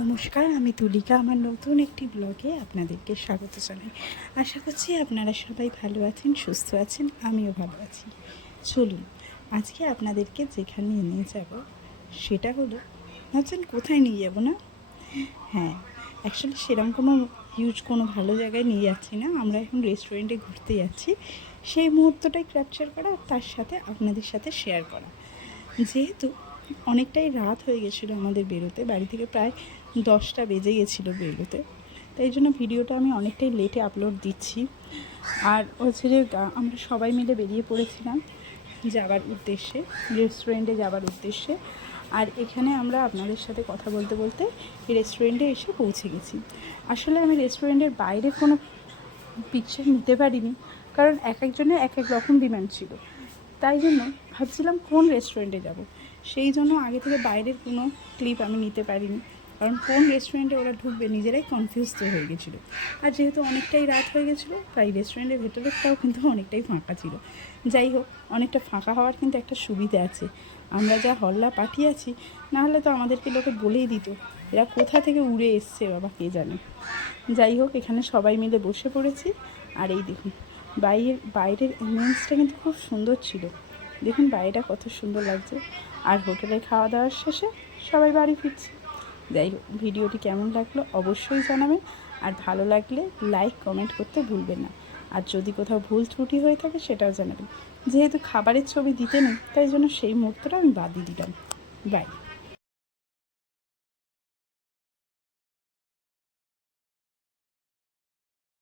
নমস্কার, আমি তুলিকা। আমার নতুন একটি ব্লগে আপনাদেরকে স্বাগত জানাই। আশা করছি আপনারা সবাই ভালো আছেন, সুস্থ আছেন, আমিও ভালো আছি। চলুন আজকে আপনাদেরকে যেখানে নিয়ে যাব সেটা হলো, ভাবছেন কোথায় নিয়ে যাব না? হ্যাঁ, অ্যাকচুয়ালি সেরকম কোনো ভালো জায়গায় নিয়ে যাচ্ছি না, আমরা এখন রেস্টুরেন্টে ঘুরতে যাচ্ছি। সেই মুহূর্তটাই ক্যাপচার করা, তার সাথে আপনাদের সাথে শেয়ার করা। যেহেতু অনেকটাই রাত হয়ে গেছিলো আমাদের বেরোতে, বাড়ি থেকে প্রায় 10টা বেজে গেছিলো বেরোতে, তাই জন্য ভিডিওটা আমি অনেকটাই লেটে আপলোড দিচ্ছি। আর হচ্ছে যে আমরা সবাই মিলে বেরিয়ে পড়েছিলাম যাবার উদ্দেশ্যে, রেস্টুরেন্টে যাবার উদ্দেশ্যে। আর এখানে আমরা আপনাদের সাথে কথা বলতে বলতে রেস্টুরেন্টে এসে পৌঁছে গেছি। আসলে আমি রেস্টুরেন্টের বাইরে কোনো পিকচার নিতে পারিনি, কারণ এক একজনের এক এক রকম ডিমান্ড ছিল। তাই জন্য ভাবছিলাম কোন রেস্টুরেন্টে যাব, সেই জন্য আগে থেকে বাইরের কোনো ক্লিপ আমি নিতে পারিনি, কারণ কোন রেস্টুরেন্টে ওরা ঢুকবে নিজেরাই কনফিউজ হয়ে গেছিলো। আর যেহেতু অনেকটাই রাত হয়ে গেছিলো, তাই রেস্টুরেন্টের ভেতরেরটাও কিন্তু অনেকটাই ফাঁকা ছিল। যাই হোক, অনেকটা ফাঁকা হওয়ার কিন্তু একটা সুবিধা আছে, আমরা যা হল্লা পাঠিয়েছি, নাহলে তো আমাদেরকে লোকে বলেই দিত এরা কোথা থেকে উড়ে এসছে বাবা কে জানে। যাই হোক, এখানে সবাই মিলে বসে পড়েছি। আর এই দেখুন বাইরের ইমেজটা কিন্তু খুব সুন্দর ছিল, দেখুন বাইরেটা কত সুন্দর লাগছে। আর হোটেলে খাওয়া দাওয়ার শেষে সবাই বাড়ি ফিরছি। যাই হোক, ভিডিওটি কেমন লাগলো অবশ্যই জানাবেন, আর ভালো লাগলে লাইক কমেন্ট করতে ভুলবেন না। আর যদি কোথাও ভুল ত্রুটি হয়ে থাকে সেটাও জানাবেন। যেহেতু খাবারের ছবি দিতে নেই, তাই জন্য সেই মুহূর্তটা আমি বাদই দিলাম। বাই।